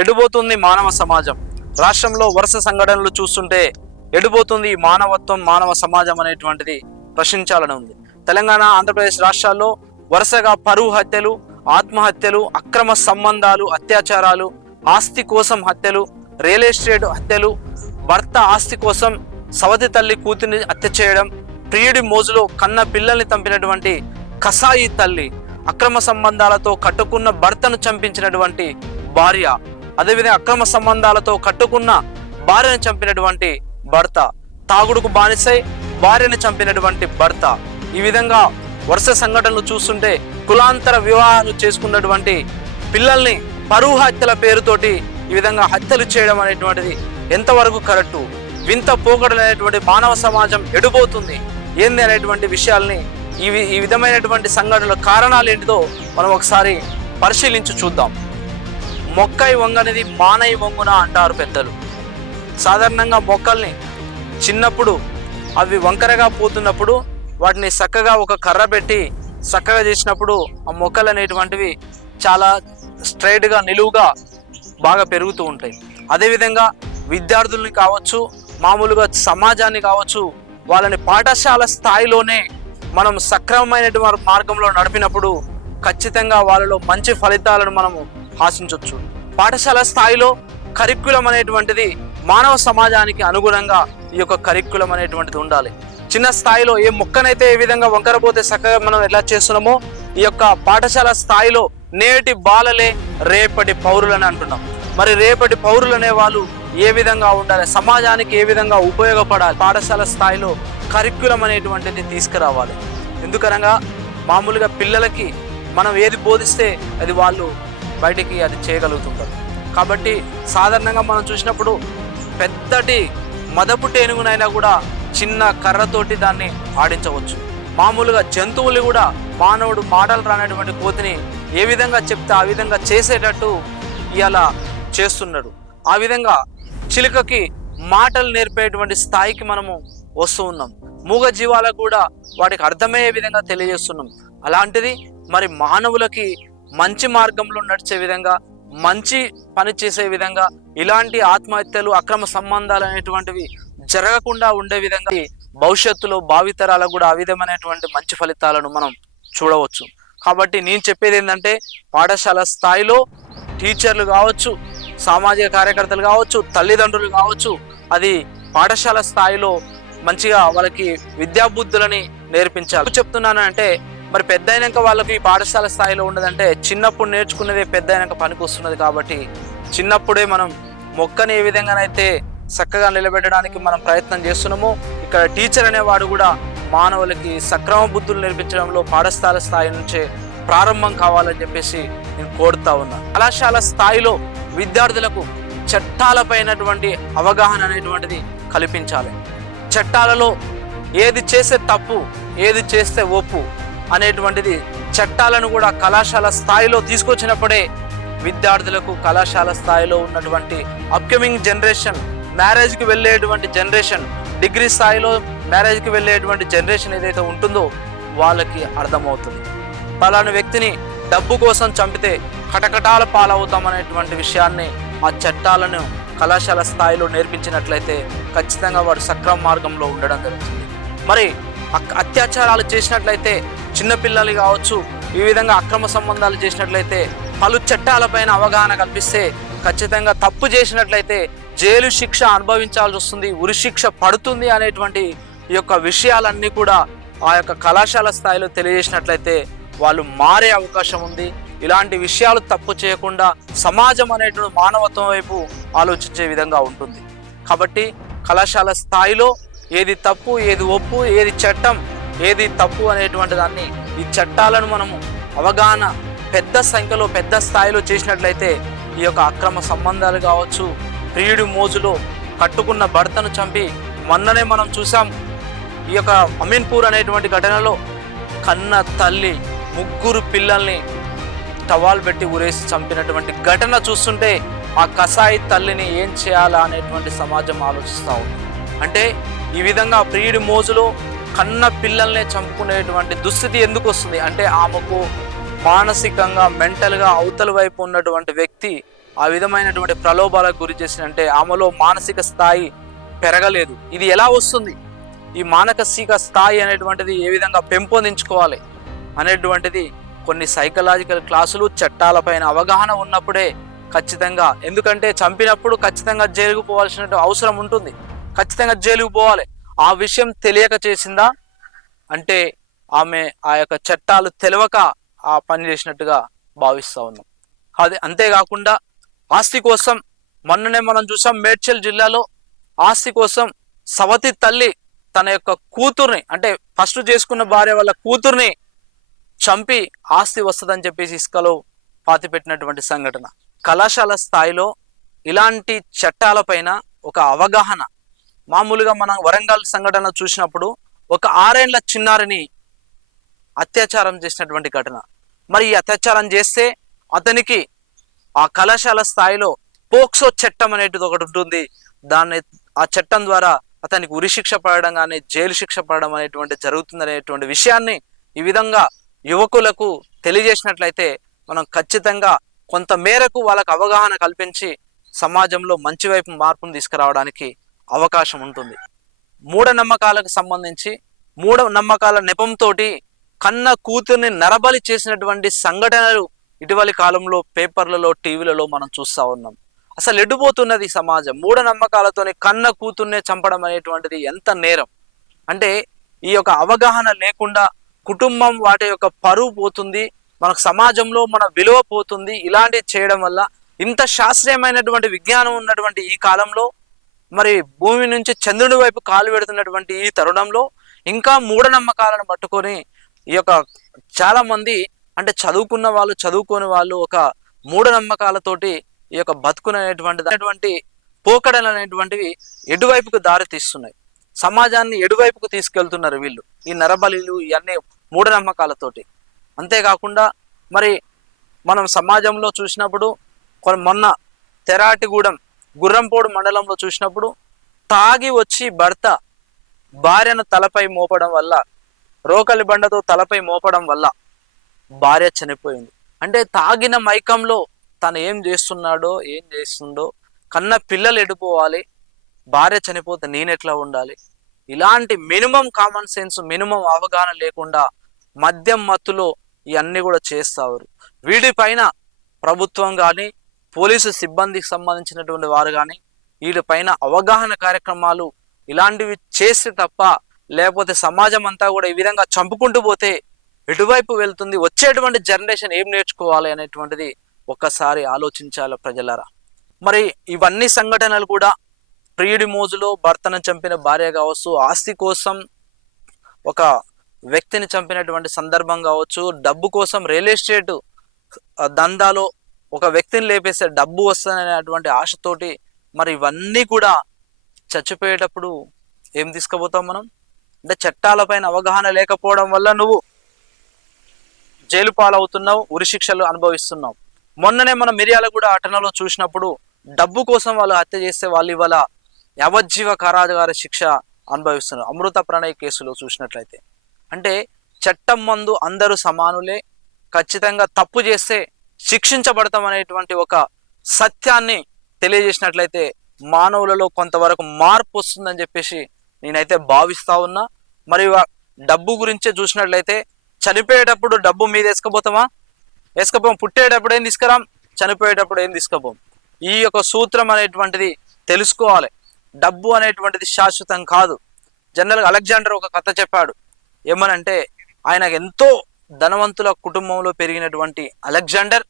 ఎడిపోతుంది మానవ సమాజం. రాష్ట్రంలో వరుస సంఘటనలు చూస్తుంటే ఎడిపోతుంది మానవత్వం మానవ సమాజం అనేటువంటిది ప్రశ్నించాలని ఉంది. తెలంగాణ ఆంధ్రప్రదేశ్ రాష్ట్రాల్లో వరుసగా పరువు హత్యలు ఆత్మహత్యలు అక్రమ సంబంధాలు అత్యాచారాలు ఆస్తి కోసం హత్యలు రియల్ ఎస్టేట్ హత్యలు భర్త ఆస్తి కోసం సవతి తల్లి కూతుర్ని హత్య చేయడం ప్రియుడి మోజులో కన్న పిల్లల్ని చంపినటువంటి కసాయి తల్లి అక్రమ సంబంధాలతో కట్టుకున్న భర్తను చంపించినటువంటి భార్య అదేవిధంగా అక్రమ సంబంధాలతో కట్టుకున్న భార్యను చంపినటువంటి భర్త తాగుడుకు బానిసై భార్యను చంపినటువంటి భర్త. ఈ విధంగా వరుస సంఘటనలు చూస్తుంటే కులాంతర వివాహాలు చేసుకున్నటువంటి పిల్లల్ని పరువు హత్యల పేరుతోటి ఈ విధంగా హత్యలు చేయడం అనేటువంటిది ఎంతవరకు కరెక్టు? వింత పోకడలు అనేటువంటి మానవ సమాజం ఎడిపోతుంది ఏంది అనేటువంటి విషయాల్ని ఈ ఈ విధమైనటువంటి సంఘటనల కారణాలు ఏంటిదో మనం ఒకసారి పరిశీలించి చూద్దాం. మొక్కై వంగనిది మానై వంగున అంటారు పెద్దలు. సాధారణంగా మొక్కల్ని చిన్నప్పుడు అవి వంకరగా పోతున్నప్పుడు వాటిని చక్కగా ఒక కర్ర పెట్టి చక్కగా చేసినప్పుడు ఆ మొక్కలు అనేటువంటివి చాలా స్ట్రైట్గా నిలువుగా బాగా పెరుగుతూ ఉంటాయి. అదేవిధంగా విద్యార్థుల్ని కావచ్చు మామూలుగా సమాజాన్ని కావచ్చు వాళ్ళని పాఠశాల స్థాయిలోనే మనం సక్రమమైనటువంటి మార్గంలో నడిపినప్పుడు ఖచ్చితంగా వాళ్ళలో మంచి ఫలితాలను మనము ఆశించవచ్చు పాఠశాల స్థాయిలో కరిక్యులం అనేటువంటిది మానవ సమాజానికి అనుగుణంగా ఈ యొక్క కరిక్యులం అనేటువంటిది ఉండాలి. చిన్న స్థాయిలో ఏ మొక్కనైతే ఏ విధంగా వంకరపోతే చక్కగా మనం ఎలా చేస్తున్నామో ఈ యొక్క పాఠశాల స్థాయిలో నేటి బాలలే రేపటి పౌరులని అంటున్నాం. మరి రేపటి పౌరులు అనే వాళ్ళు ఏ విధంగా ఉండాలి? సమాజానికి ఏ విధంగా ఉపయోగపడాలి? పాఠశాల స్థాయిలో కరిక్యులం అనేటువంటిది తీసుకురావాలి. ఎందుకనగా మామూలుగా పిల్లలకి మనం ఏది బోధిస్తే అది వాళ్ళు బయటికి అది చేయగలుగుతుంటారు. కాబట్టి సాధారణంగా మనం చూసినప్పుడు పెద్దటి మదపు టేనుగునైనా కూడా చిన్న కర్రతోటి దాన్ని ఆడించవచ్చు. మామూలుగా జంతువులు కూడా మానవుడు మాటలు రానటువంటి కోతిని ఏ విధంగా చెప్తే ఆ విధంగా చేసేటట్టు ఇలా చేస్తున్నాడు. ఆ విధంగా చిలుకకి మాటలు నేర్పేటువంటి స్థాయికి మనము వస్తూ ఉన్నాం. మూగ జీవాలకు కూడా వాటికి అర్థమయ్యే విధంగా తెలియజేస్తున్నాం. అలాంటిది మరి మానవులకి మంచి మార్గంలో నడిచే విధంగా మంచి పని చేసే విధంగా ఇలాంటి ఆత్మహత్యలు అక్రమ సంబంధాలు అనేటువంటివి జరగకుండా ఉండే విధంగా భవిష్యత్తులో భావితరాలకు కూడా ఆ విధమైనటువంటి మంచి ఫలితాలను మనం చూడవచ్చు. కాబట్టి నేను చెప్పేది ఏంటంటే పాఠశాల స్థాయిలో టీచర్లు కావచ్చు సామాజిక కార్యకర్తలు కావచ్చు తల్లిదండ్రులు కావచ్చు అది పాఠశాల స్థాయిలో మంచిగా వాళ్ళకి విద్యాబుద్ధులని నేర్పించాలి. చెప్తున్నాను అంటే మరి పెద్ద అయినాక వాళ్ళకి ఈ పాఠశాల స్థాయిలో ఉండదంటే చిన్నప్పుడు నేర్చుకునేదే పెద్ద అయినాక పనికి వస్తున్నది కాబట్టి చిన్నప్పుడే మనం మొక్కని ఏ విధంగానైతే చక్కగా నిలబెట్టడానికి మనం ప్రయత్నం చేస్తున్నామో ఇక్కడ టీచర్ అనేవాడు కూడా మానవులకి సక్రమ బుద్ధులు నేర్పించడంలో పాఠశాల స్థాయి నుంచే ప్రారంభం కావాలని చెప్పేసి నేను కోరుతా ఉన్నా. కళాశాల స్థాయిలో విద్యార్థులకు చట్టాలపైనటువంటి అవగాహన అనేటువంటిది కల్పించాలి. చట్టాలలో ఏది చేస్తే తప్పు ఏది చేస్తే ఒప్పు అనేటువంటిది చట్టాలను కూడా కళాశాల స్థాయిలో తీసుకొచ్చినప్పుడే విద్యార్థులకు కళాశాల స్థాయిలో ఉన్నటువంటి అప్కమింగ్ జనరేషన్ మ్యారేజ్కి వెళ్ళేటువంటి జనరేషన్ డిగ్రీ స్థాయిలో మ్యారేజ్కి వెళ్ళేటువంటి జనరేషన్ ఏదైతే ఉంటుందో వాళ్ళకి అర్థమవుతుంది. పలాను వ్యక్తిని డబ్బు కోసం చంపితే కటకటాల పాలవుతామనేటువంటి విషయాన్ని ఆ చట్టాలను కళాశాల స్థాయిలో నేర్పించినట్లయితే ఖచ్చితంగా వాడు సక్రమ మార్గంలో ఉండడం జరుగుతుంది. మరి అత్యాచారాలు చేసినట్లయితే చిన్నపిల్లలు కావచ్చు ఈ విధంగా అక్రమ సంబంధాలు చేసినట్లయితే పలు చట్టాలపైన అవగాహన కల్పిస్తే ఖచ్చితంగా తప్పు చేసినట్లయితే జైలు శిక్ష అనుభవించాల్సి వస్తుంది ఉరి శిక్ష పడుతుంది అనేటువంటి ఈ యొక్క విషయాలన్నీ కూడా ఆ యొక్క కళాశాల స్థాయిలో తెలియజేసినట్లయితే వాళ్ళు మారే అవకాశం ఉంది. ఇలాంటి విషయాలు తప్పు చేయకుండా సమాజం అనేటువంటి మానవత్వం వైపు ఆలోచించే విధంగా ఉంటుంది. కాబట్టి కళాశాల స్థాయిలో ఏది తప్పు ఏది ఒప్పు ఏది చట్టం ఏది తప్పు అనేటువంటి దాన్ని ఈ చట్టాలను మనము అవగాహన పెద్ద సంఖ్యలో పెద్ద స్థాయిలో చేసినట్లయితే ఈ యొక్క అక్రమ సంబంధాలు కావచ్చు ప్రియుడి మోజులో కట్టుకున్న భర్తను చంపి మొన్ననే మనం చూసాం ఈ యొక్క అమీన్పూర్ అనేటువంటి ఘటనలో కన్న తల్లి ముగ్గురు పిల్లల్ని టవాల్ పెట్టి ఉరేసి చంపినటువంటి ఘటన చూస్తుంటే ఆ కసాయి తల్లిని ఏం చేయాలా అనేటువంటి సమాజం ఆలోచిస్తూ ఉంది. అంటే ఈ విధంగా ప్రియుడి మోజులో కన్న పిల్లల్నే చంపుకునేటువంటి దుస్థితి ఎందుకు వస్తుంది? అంటే ఆమెకు మానసికంగా మెంటల్గా అవతల వైపు ఉన్నటువంటి వ్యక్తి ఆ విధమైనటువంటి ప్రలోభాలకు గురి చేసినంటే ఆమెలో మానసిక స్థాయి పెరగలేదు. ఇది ఎలా వస్తుంది? ఈ మానసిక స్థాయి అనేటువంటిది ఏ విధంగా పెంపొందించుకోవాలి అనేటువంటిది కొన్ని సైకలాజికల్ క్లాసులు చట్టాలపైన అవగాహన ఉన్నప్పుడే ఖచ్చితంగా ఎందుకంటే చంపినప్పుడు ఖచ్చితంగా జైలుకు అవసరం ఉంటుంది. ఖచ్చితంగా జైలుకు పోవాలి. ఆ విషయం తెలియక చేసిందా? అంటే ఆమె ఆ యొక్క చట్టాలు తెలియక ఆ పని చేసినట్టుగా భావిస్తూ ఉన్నాం. అది అంతేకాకుండా ఆస్తి కోసం మొన్ననే మనం చూసాం మేడ్చల్ జిల్లాలో ఆస్తి కోసం సవతి తల్లి తన యొక్క కూతుర్ని అంటే ఫస్ట్ చేసుకున్న భార్య వాళ్ళ కూతుర్ని చంపి ఆస్తి వస్తుందని చెప్పేసి ఇసుకలో పాతిపెట్టినటువంటి సంఘటన. కళాశాల స్థాయిలో ఇలాంటి చట్టాలపైన ఒక అవగాహన మామూలుగా మనం వరంగల్ సంఘటన చూసినప్పుడు ఒక ఆరేండ్ల చిన్నారిని అత్యాచారం చేసినటువంటి ఘటన. మరి ఈ అత్యాచారం చేస్తే అతనికి ఆ కళాశాల స్థాయిలో పోక్సో చట్టం అనేటిది ఒకటి ఉంటుంది. దాన్ని ఆ చట్టం ద్వారా అతనికి ఉరి శిక్ష పడడం కానీ జైలు శిక్ష పడడం అనేటువంటి జరుగుతుంది అనేటువంటి విషయాన్ని ఈ విధంగా యువకులకు తెలియజేసినట్లయితే మనం ఖచ్చితంగా కొంత మేరకు వాళ్ళకు అవగాహన కల్పించి సమాజంలో మంచి వైపు మార్పును తీసుకురావడానికి అవకాశం ఉంటుంది. మూఢనమ్మకాలకు సంబంధించి మూఢ నమ్మకాల నెపంతోటి కన్న కూతుర్ని నరబలి చేసినటువంటి సంఘటనలు ఇటీవలి కాలంలో పేపర్లలో టీవీలలో మనం చూస్తూ ఉన్నాం. అసలు ఎడిపోతున్నది సమాజం. మూఢనమ్మకాలతోని కన్న కూతుర్నే చంపడం అనేటువంటిది ఎంత నేరం. అంటే ఈ యొక్క అవగాహన లేకుండా కుటుంబం వాటి యొక్క పరువు పోతుంది మనకు సమాజంలో మన విలువ పోతుంది. ఇలాంటివి చేయడం వల్ల ఇంత శాస్త్రీయమైనటువంటి విజ్ఞానం ఉన్నటువంటి ఈ కాలంలో మరి భూమి నుంచి చంద్రుడి వైపు కాలు పెడుతున్నటువంటి ఈ తరుణంలో ఇంకా మూఢనమ్మకాలను పట్టుకొని ఈ యొక్క చాలా మంది అంటే చదువుకున్న వాళ్ళు చదువుకోని వాళ్ళు ఒక మూఢనమ్మకాలతోటి ఈ యొక్క బతుకునేటువంటి అనేటువంటి పోకడలు అనేటువంటివి ఎటువైపుకు దారి తీస్తున్నాయి. సమాజాన్ని ఎటువైపుకు తీసుకెళ్తున్నారు వీళ్ళు? ఈ నరబలిలు ఇవన్నీ మూఢనమ్మకాలతోటి. అంతేకాకుండా మరి మనం సమాజంలో చూసినప్పుడు కొన్ని మొన్న తెరాటిగూడెం గుర్రంపోడు మండలంలో చూసినప్పుడు తాగి వచ్చి భర్త భార్యను తలపై మోపడం వల్ల రోకలి బండతో తలపై మోపడం వల్ల భార్య చనిపోయింది. అంటే తాగిన మైకంలో తను ఏం చేస్తున్నాడో ఏం చేస్తుండో కన్న పిల్లలు ఎడిపోవాలి భార్య చనిపోతే నేనెట్లా ఉండాలి? ఇలాంటి మినిమం కామన్ సెన్స్ మినిమం అవగాహన లేకుండా మద్యం మత్తులో ఇవన్నీ కూడా చేస్తారు వీటిపైన ప్రభుత్వం కానీ పోలీసు సిబ్బందికి సంబంధించినటువంటి వారు కానీ వీటి పైన అవగాహన కార్యక్రమాలు ఇలాంటివి చేస్తే తప్ప లేకపోతే సమాజం అంతా కూడా ఈ విధంగా చంపుకుంటూ పోతే ఎటువైపు వెళ్తుంది వచ్చేటువంటి జనరేషన్ ఏం నేర్చుకోవాలి అనేటువంటిది ఒక్కసారి ఆలోచించాలి ప్రజలారా. మరి ఇవన్నీ సంఘటనలు కూడా ప్రియుడి మోజులో భర్తను చంపిన భార్య కావచ్చు ఆస్తి కోసం ఒక వ్యక్తిని చంపినటువంటి సందర్భం కావచ్చు డబ్బు కోసం రియల్ ఎస్టేట్ దందాలో ఒక వ్యక్తిని లేపేస్తే డబ్బు వస్తుందనేటువంటి ఆశతోటి మరి ఇవన్నీ కూడా చచ్చిపోయేటప్పుడు ఏం తీసుకుపోతాం మనం? అంటే చట్టాలపైన అవగాహన లేకపోవడం వల్ల నువ్వు జైలు పాలవుతున్నావు ఉరి శిక్షలు అనుభవిస్తున్నావు. మొన్ననే మనం మిర్యాలగూడ అటనలో చూసినప్పుడు డబ్బు కోసం వాళ్ళు హత్య చేస్తే వాళ్ళు ఇవాళ యావజ్జీవ కారాగార శిక్ష అనుభవిస్తున్నారు. అమృత ప్రణయ్ కేసులో చూసినట్లయితే. అంటే చట్టం మందు అందరూ సమానులే ఖచ్చితంగా తప్పు చేస్తే శిక్షించబడతాం అనేటువంటి ఒక సత్యాన్ని తెలియజేసినట్లయితే మానవులలో కొంతవరకు మార్పు వస్తుందని చెప్పేసి నేనైతే భావిస్తా ఉన్నా. మరి డబ్బు గురించే చూసినట్లయితే చనిపోయేటప్పుడు డబ్బు మీద వేసుకపోతామా వేసుకపోం పుట్టేటప్పుడు ఏం తీసుకురాం? చనిపోయేటప్పుడు ఏం తీసుకుపోం ఈ యొక్క సూత్రం అనేటువంటిది తెలుసుకోవాలి. డబ్బు అనేటువంటిది శాశ్వతం కాదు. జనరల్గా అలెగ్జాండర్ ఒక కథ చెప్పాడు. ఏమనంటే ఆయన ఎంతో ధనవంతుల కుటుంబంలో పెరిగినటువంటి అలెగ్జాండర్.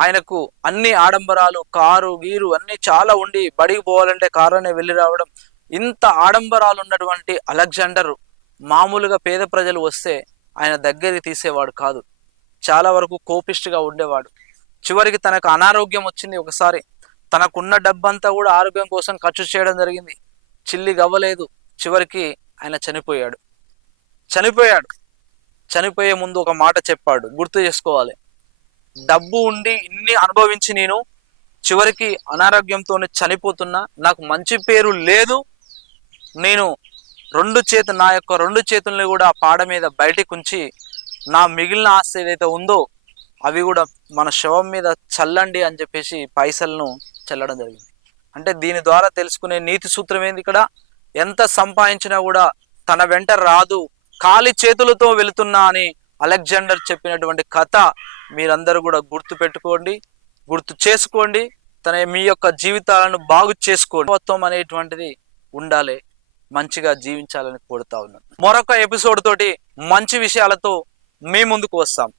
ఆయనకు అన్ని ఆడంబరాలు కారు గీరు అన్ని చాలా ఉండి బడికి పోవాలంటే కారులోనే వెళ్ళి రావడం. ఇంత ఆడంబరాలు ఉన్నటువంటి అలెగ్జాండర్ మామూలుగా పేద ప్రజలు వస్తే ఆయన దగ్గరికి తీసేవాడు కాదు. చాలా వరకు కోపిష్టిగా ఉండేవాడు. చివరికి తనకు అనారోగ్యం వచ్చింది ఒకసారి. తనకున్న డబ్బంతా కూడా ఆరోగ్యం కోసం ఖర్చు చేయడం జరిగింది. చిల్లి గవ్వలేదు. చివరికి ఆయన చనిపోయాడు. చనిపోయాడు. చనిపోయే ముందు ఒక మాట చెప్పాడు. గుర్తు చేసుకోవాలి. డబ్బు ఉండి ఇన్ని అనుభవించి నేను చివరికి అనారోగ్యంతోనే చనిపోతున్నా. నాకు మంచి పేరు లేదు. నేను రెండు చేతు నా యొక్క రెండు చేతుల్ని కూడా పాడ మీద బయటికి ఉంచి నా మిగిలిన ఆస్తి ఏదైతే ఉందో అవి కూడా మన శవం మీద చల్లండి అని చెప్పేసి పైసలను చల్లడం జరిగింది. అంటే దీని ద్వారా తెలుసుకునే నీతి సూత్రం ఏంది ఇక్కడ? ఎంత సంపాదించినా కూడా తన వెంట రాదు. ఖాళీ చేతులతో వెళుతున్నా అని అలెగ్జాండర్ చెప్పినటువంటి కథ మీరందరూ కూడా గుర్తు పెట్టుకోండి గుర్తు చేసుకోండి తన మీ యొక్క జీవితాలను బాగు చేసుకోండి. మొత్తం అనేటువంటిది ఉండాలి మంచిగా జీవించాలని కోరుతా ఉన్నాను. మరొక ఎపిసోడ్ తోటి మంచి విషయాలతో మీ ముందుకు వస్తాం.